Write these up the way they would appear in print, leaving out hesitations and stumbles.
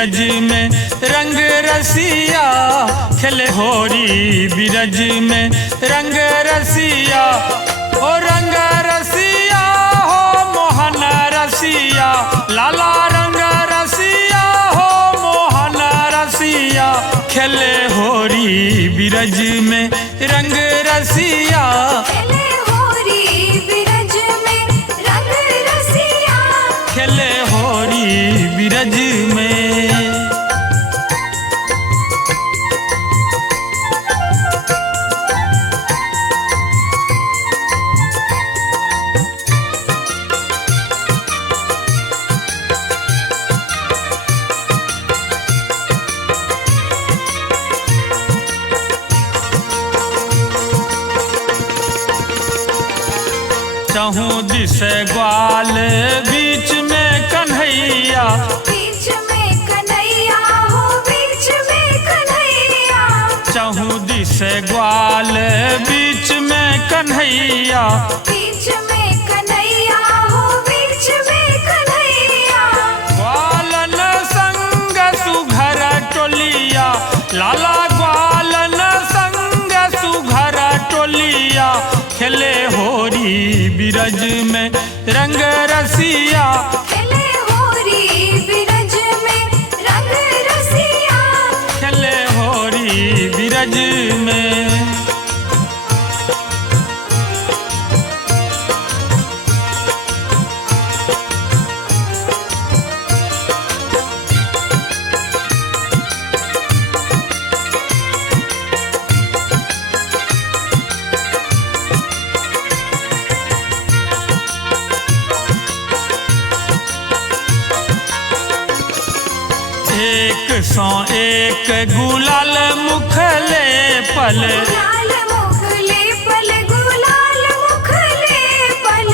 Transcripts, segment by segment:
बिरज में रंग रसिया खेले होरी बिरज में रंग रसिया ओ रंग रसिया हो मोहन रसिया लाला रंग रसिया हो मोहन रसिया खेले होरी बिरज में रंग रसिया खेले होरी बिरज में रंग रसिया खेले होरी बिरज में। चहूँ दिस ग्वाल बीच में कन्हैया बीच में कन्हैया हो बीच में कन्हैया चहूँ दिस ग्वाल बीच में कन्हैया बीच में कन्हैया हो बीच में कन्हैया ग्वालन संग सुघर टोलिया लाला ग्वालन संग सुघर टोलिया खेले होरी बिरज में रंग रसिया खेले होरी बिरज में रंग रसिया खेले होरी बिरज में। एक सौ एक गुलाल मुखले पल गुलाल मुखले पल गुलाल मुखले पल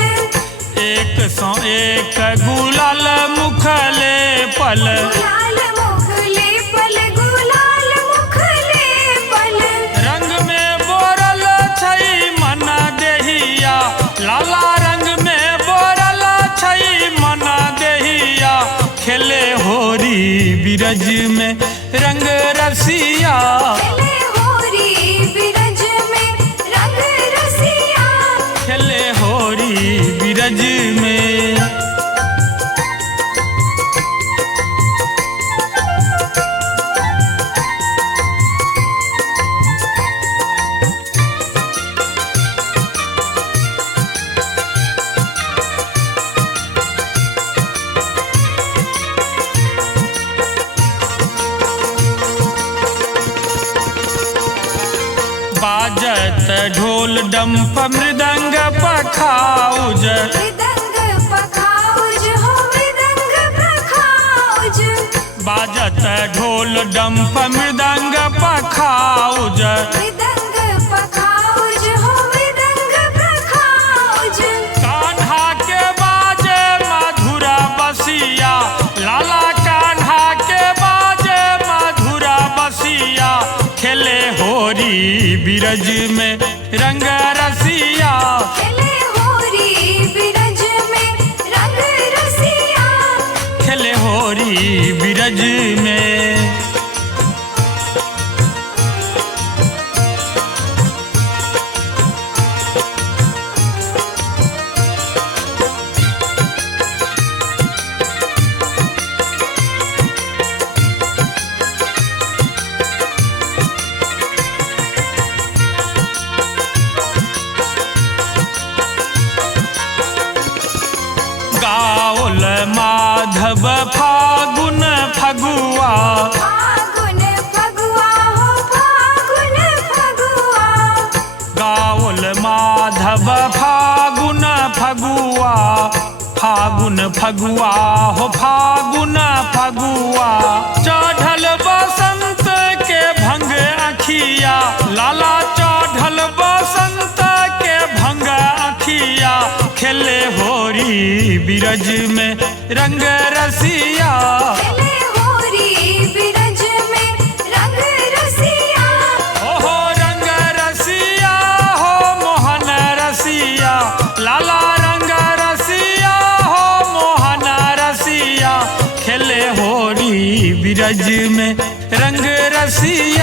एक सौ एक गुलाल मुखले पल गुलाल मुखले पल गुलाल मुखले पल रंग में बोरल छई मन देहिया लाला रंग में बोरल छई मन देहिया खेले होरी बिरज में रंग रसिया खेले होरी बिरज में रंग रसिया खेले होरी बिरज में। बाजत ढोल डंप मृदंग पखाउज मृदंग पखाउज हो मृदंग पखाउज बाजत ढोल डंप मृदंग पखाउज मृदंग पखाउज हो मृदंग पखाउज कान्हा के बाजे मधुरा बसिया लाला कान्हा के बाजे मधुरा बसिया खेले होरी बिरज में रंग रसिया खेले होरी बिरज में रंग रसिया खेले होरी बिरज में। गाओल माधव फागुन फगुआ फागुन फगुआ हो फागुन फगुआ गाओल माधव फागुन फगुआ फागुन फगुआ हो फागुन फगुआ चढ़ल बसंत के भंग अखिया लाला चढ़ल बसंत के भंग अखिया खेले होरी बिरज में रंग रसिया खेले होरी बिरज में रंग रसिया ओहो रंग रसिया हो मोहन रसिया लाला रंग रसिया हो मोहन रसिया खेले होरी बिरज ब्रज में रंग रसिया